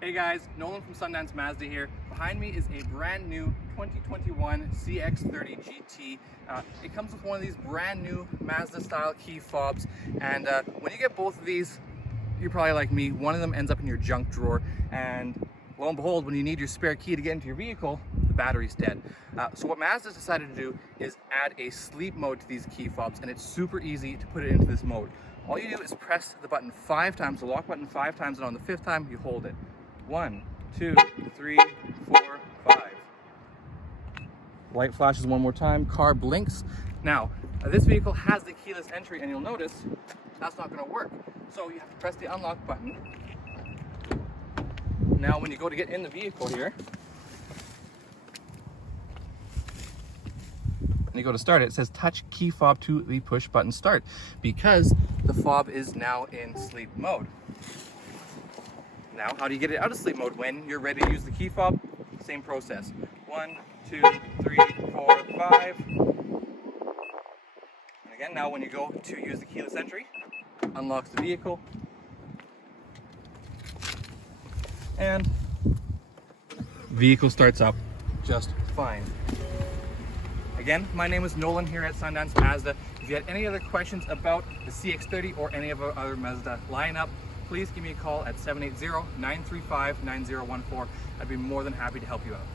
Hey guys, Nolan from Sundance Mazda here. Behind me is a brand new 2021 CX-30 GT. It comes with one of these brand new Mazda style key fobs, and when you get both of these, you're probably like me, one of them ends up in your junk drawer, and lo and behold, when you need your spare key to get into your vehicle, the battery's dead. So what Mazda's decided to do is add a sleep mode to these key fobs, and it's super easy to put it into this mode. All you do is press the button 5 times, the lock button 5 times, and on the 5th time, you hold it. 1, 2, 3, 4, 5. Light flashes one more time, car blinks. Now, this vehicle has the keyless entry, and you'll notice that's not going to work. So you have to press the unlock button. Now when you go to get in the vehicle here, and you go to start it, it says touch key fob to the push button start, because the fob is now in sleep mode. Now, how do you get it out of sleep mode when you're ready to use the key fob? Same process. 1, 2, 3, 4, 5. And again, now when you go to use the keyless entry, unlocks the vehicle. And vehicle starts up just fine. Again, my name is Nolan here at Sundance Mazda. If you had any other questions about the CX-30 or any of our other Mazda lineup, please give me a call at 780-935-9014. I'd be more than happy to help you out.